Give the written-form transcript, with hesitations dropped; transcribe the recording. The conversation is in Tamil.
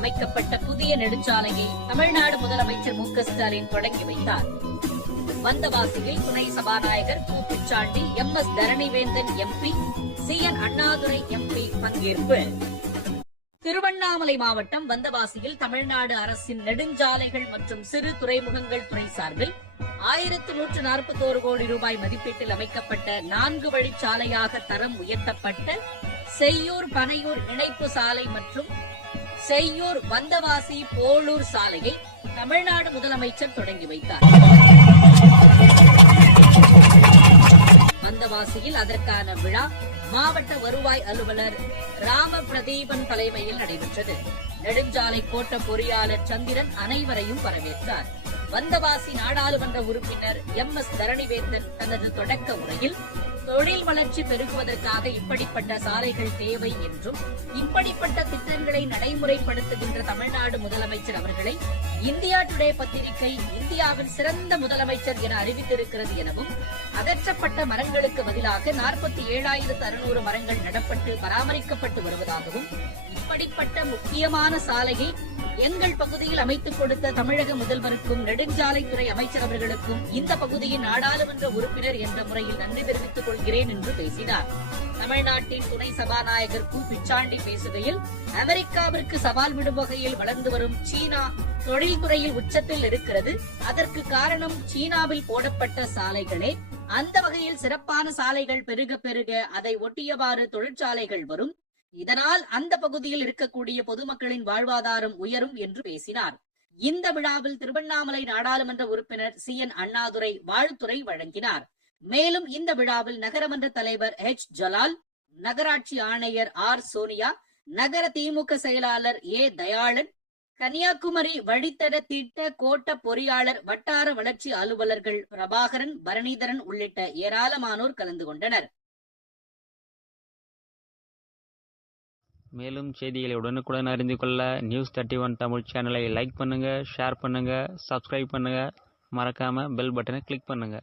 அமைக்கப்பட்ட புதிய நெடுஞ்சாலையை தமிழ்நாடு முதலமைச்சர் மு.க.ஸ்டாலின் தொடங்கி வைத்தார். வந்தவாசியில் துணை சபாநாயகர் Ku. Pichandi, MS. Dharanivendhan MP, CN. Annadurai MP பங்கேற்பு. திருவண்ணாமலை மாவட்டம் வந்தவாசியில் தமிழ்நாடு அரசின் நெடுஞ்சாலைகள் மற்றும் சிறு துறைமுகங்கள் துறை சார்பில் 1141 கோடி ரூபாய் மதிப்பீட்டில் அமைக்கப்பட்ட 4 வழிச்சாலையாக தரம் உயர்த்தப்பட்ட செய்யூர் பனையூர் இணைப்பு சாலை மற்றும் செய்யூர் வந்தவாசி போளூர் சாலையை தமிழ்நாடு முதலமைச்சர் தொடங்கி வைத்தார். வந்தவாசியில் அதற்கான விழா மாவட்ட வருவாய் அலுவலர் ராம பிரதீபன் தலைமையில் நடைபெற்றது. நெடுஞ்சாலை கோட்ட பொறியாளர் சந்திரன் அனைவரையும் வரவேற்றார். வந்தவாசி நாடாளுமன்ற உறுப்பினர் எம்.எஸ். தரணிவேந்தன் தனது தொடக்க உரையில் தொழில் வளர்ச்சி பெருகுவதற்காக இப்படிப்பட்ட சாலைகள் தேவை என்றும், இப்படிப்பட்ட திட்டங்களை நடைமுறைப்படுத்துகின்ற தமிழ்நாடு முதலமைச்சர் அவர்களை இந்தியா டுடே பத்திரிகை இந்தியாவின் சிறந்த முதலமைச்சர் என அறிவித்திருக்கிறது எனவும், அகற்றப்பட்ட மரங்களுக்கு பதிலாக 47,600 மரங்கள் நடப்பட்டு பராமரிக்கப்பட்டு வருவதாகவும், இப்படிப்பட்ட முக்கியமான சாலையை எங்கள் பகுதியில் அமைத்துக் கொடுத்த தமிழக முதல்வருக்கும் நெடுஞ்சாலைத்துறை அமைச்சர் அவர்களுக்கும் இந்த பகுதியின் நாடாளுமன்ற உறுப்பினர் என்ற முறையில் நன்றி தெரிவித்துக் கொள்கிறேன் என்று பேசினார். தமிழ்நாட்டின் துணை சபாநாயகர் கு. பிச்சாண்டி பேசுகையில், அமெரிக்காவிற்கு சவால் விடும் வகையில் வளர்ந்து வரும் சீனா தொழில்துறையில் உச்சத்தில் இருக்கிறது. அதற்கு காரணம் சீனாவில் போடப்பட்ட சாலைகளே. அந்த வகையில் சிறப்பான சாலைகள் பெருக பெருக அதை ஒட்டியவாறு தொழிற்சாலைகள் வரும். இதனால் அந்த பகுதியில் இருக்கக்கூடிய பொதுமக்களின் வாழ்வாதாரம் உயரும் என்று பேசினார். இந்த விழாவில் திருவண்ணாமலை நாடாளுமன்ற உறுப்பினர் சி.என். அண்ணாதுரை வாழ்த்துரை வழங்கினார். மேலும் இந்த விழாவில் நகரமன்ற தலைவர் எச். ஜலால், நகராட்சி ஆணையர் ஆர். சோனியா, நகர திமுக செயலாளர் ஏ. தயாளன், கன்னியாகுமரி வழித்தட திட்ட கோட்ட பொறியாளர், வட்டார வளர்ச்சி அலுவலர்கள் பிரபாகரன், பரணிதரன் உள்ளிட்ட ஏராளமானோர் கலந்து கொண்டனர். மேலும் செய்திகளை உடனுக்குடன் அறிந்து கொள்ள News31 தமிழ் சேனலை லைக் பண்ணுங்க, ஷேர் பண்ணுங்க, சப்ஸ்கிரைப் பண்ணுங்க, மறக்காம பெல் பட்டனை கிளிக் பண்ணுங்க.